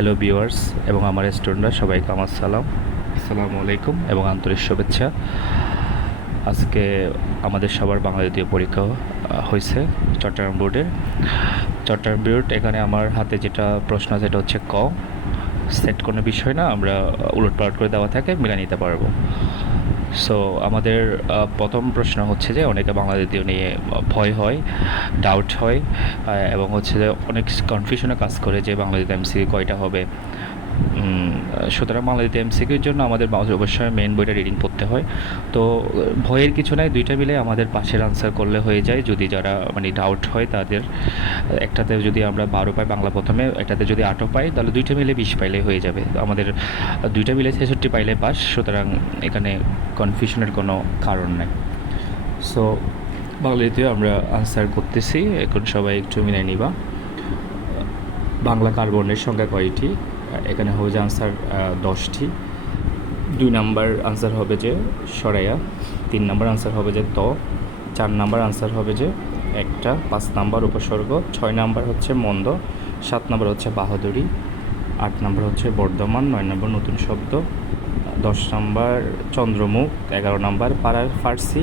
Hello viewers এবং আমার স্টুডেন্টরা সবাইকে আমার আসসালামু আলাইকুম এবং আন্তরিক শুভেচ্ছা। আজকে আমাদের সবার বাংলা দ্বিতীয় পরীক্ষা হয়েছে চট্টগ্রাম বোর্ডে। চট্টগ্রাম বোর্ড এখানে আমার হাতে যেটা প্রশ্ন আছে এটা হচ্ছে ক, সেট কোনো বিষয় না, আমরা উলটপালট করে দেওয়া থাকে, মিলা নিতে পারবো। সো আমাদের প্রথম প্রশ্ন হচ্ছে যে অনেকে বাংলা দ্বিতীয় নিয়ে ভয় হয়, ডাউট হয়, এবং হচ্ছে যে অনেক কনফিউশনে কাজ করে যে বাংলা দ্বিতীয় এমসিকিউ কয়টা হবে। সুতরাং বাংলা দ্বিতীয় এমসিকিউর জন্য আমাদের অবশ্যই মেন বইটা রিডিং পড়তে হয়। তো ভয়ের কিছু নাই, দুইটা মিলে আমাদের পাশের আনসার করলে হয়ে যায়। যদি যারা মানে ডাউট হয় তাদের একটাতে যদি আমরা 12 পাই বাংলা প্রথমে, একটাতে যদি 8 পাই, তাহলে দুইটা মিলে 20 পাইলে হয়ে যাবে। আমাদের দুইটা মিলে 66 পাইলে পাস। সুতরাং এখানে কনফিউশনের কোনো কারণ নাই। সো বাংলা দ্বিতীয় আমরা আনসার করতেছি, এখন সবাই একটু মিলাই নিবা। বাংলা কার্বনের সংখ্যা কয়টি? এখানে হবে যে আনসার 10টি। 2 নাম্বার আনসার হবে যে সরাইয়া, 3 নাম্বার আনসার হবে যে ত, 4 নাম্বার আনসার হবে যে একটা, 5 নাম্বার উপসর্গ, 6 নাম্বার হচ্ছে মন্দ, 7 নাম্বার হচ্ছে বাহাদুরি, 8 নাম্বার হচ্ছে বর্ধমান, 9 নাম্বার নতুন শব্দ, 10 নাম্বার চন্দ্রমুখ, 11 নাম্বার পাড়ার ফার্সি,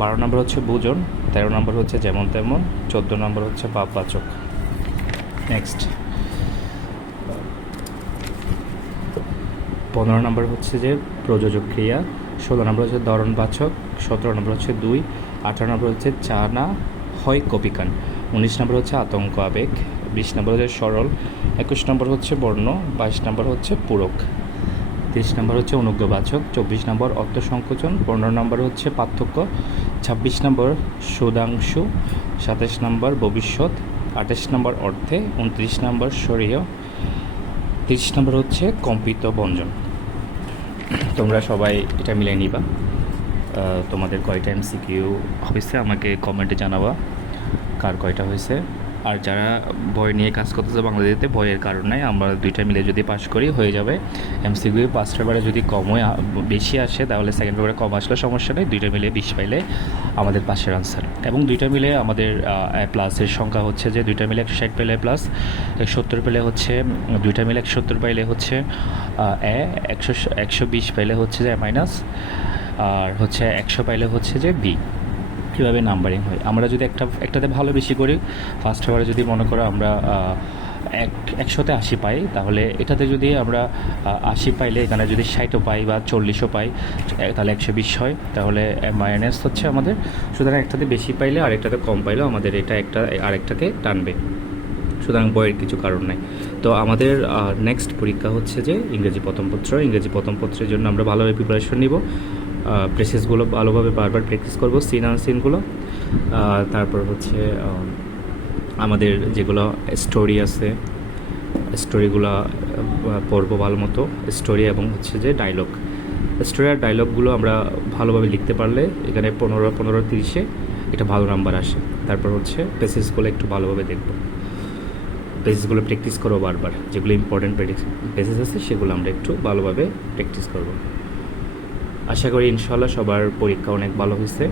12 নাম্বার হচ্ছে ভোজন, 13 নাম্বার হচ্ছে যেমন তেমন, 14 নাম্বার হচ্ছে বাপবাচক। নেক্সট 15 নম্বর হচ্ছে যে প্রযোজক ক্রিয়া, 16 নম্বর হচ্ছে দরণবাচক, 17 নম্বর হচ্ছে দুই, 18 নম্বর হচ্ছে চা না হয় কপিকান, 19 নম্বর হচ্ছে আতঙ্ক আবেগ, 20 নম্বর হচ্ছে সরল, 21 নম্বর হচ্ছে বর্ণ, 22 নম্বর হচ্ছে পূরক, 23 নম্বর হচ্ছে অনুজ্ঞবাচক, 24 নম্বর অর্থসংকোচন, 15 নম্বর হচ্ছে পার্থক্য, 26 নম্বর সুধাংশু, 27 নম্বর ভবিষ্যৎ, 28 নম্বর অর্থে, 29 নম্বর শরীয়, 30 নম্বর হচ্ছে কম্পিত ব্যঞ্জন। তোমরা সবাই এটা মিলে নিবা। তোমাদের কয়টা এমসিকিউ হয়েছে আমাকে কমেন্টে জানাবা, কার কয়টা হয়েছে। আর যারা ভয় নিয়ে কাজ করতেছে বাংলাদেশে, ভয়ের কারণ নাই, আমরা দুইটা মিলে যদি পাস করি হয়ে যাবে। এমসিকিউ ফার্স্টের বারে যদি কম হয় বেশি আসে তাহলে সেকেন্ড পেপারে কম আসলে সমস্যা নেই, দুইটা মিলে 20 পাইলে আমাদের পাশের আনসার। এবং দুইটা মিলে আমাদের প্লাসের সংখ্যা হচ্ছে যে দুইটা মিলে 160 পেলে প্লাস, 170 পেলে হচ্ছে, দুইটা মিলে 170 পাইলে হচ্ছে 120 পাইলে হচ্ছে যে মাইনাস, আর হচ্ছে 100 পাইলে হচ্ছে যে বি। কীভাবে নাম্বারিং হয়, আমরা যদি একটাতে ভালো বেশি করি, ফার্স্ট পেপারে যদি মনে করো আমরা 100তে 80 পাই, তাহলে এটাতে যদি আমরা 80 পাইলে এখানে যদি 60ও পাই বা 40ও পাই তাহলে 120 হয়, তাহলে মাইনাস হচ্ছে আমাদের। সুতরাং একটাতে বেশি পাইলে আরেকটাতে কম পাইলেও আমাদের এটা একটা আরেকটাকে টানবে, সুতরাং বইয়ের কিছু কারণ নাই। তো আমাদের নেক্সট পরীক্ষা হচ্ছে যে ইংরেজি প্রথম পত্র। ইংরেজি প্রথম পত্রের জন্য আমরা ভালোভাবে প্রিপারেশন নিব, প্রেসেসগুলো ভালোভাবে বারবার প্র্যাকটিস করবো, সিন আনসিনগুলো। তারপর হচ্ছে আমাদের যেগুলো স্টোরি আছে স্টোরিগুলো পড়বো ভালো মতো, স্টোরি এবং হচ্ছে যে ডায়লগ। স্টোরি আর ডায়লগগুলো আমরা ভালোভাবে লিখতে পারলে এখানে 15-30-এ এটা ভালো নাম্বার আসে। তারপর হচ্ছে পেসেসগুলো একটু ভালোভাবে দেখবো, পেসেসগুলো প্র্যাকটিস করবো বারবার, যেগুলো ইম্পর্টেন্ট পেসেস আছে সেগুলো আমরা একটু ভালোভাবে প্র্যাকটিস করব। আশা করি ইনশাল্লাহ সবার পরীক্ষা অনেক ভালো হয়েছে,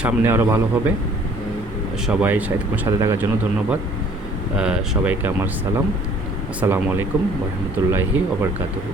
সামনে আরও ভালো হবে। সবাই সাথে থাকার জন্য ধন্যবাদ। সবাইকে আমার সালাম। আসসালামু আলাইকুম ওয়া রাহমাতুল্লাহি ওয়া বারাকাতুহু।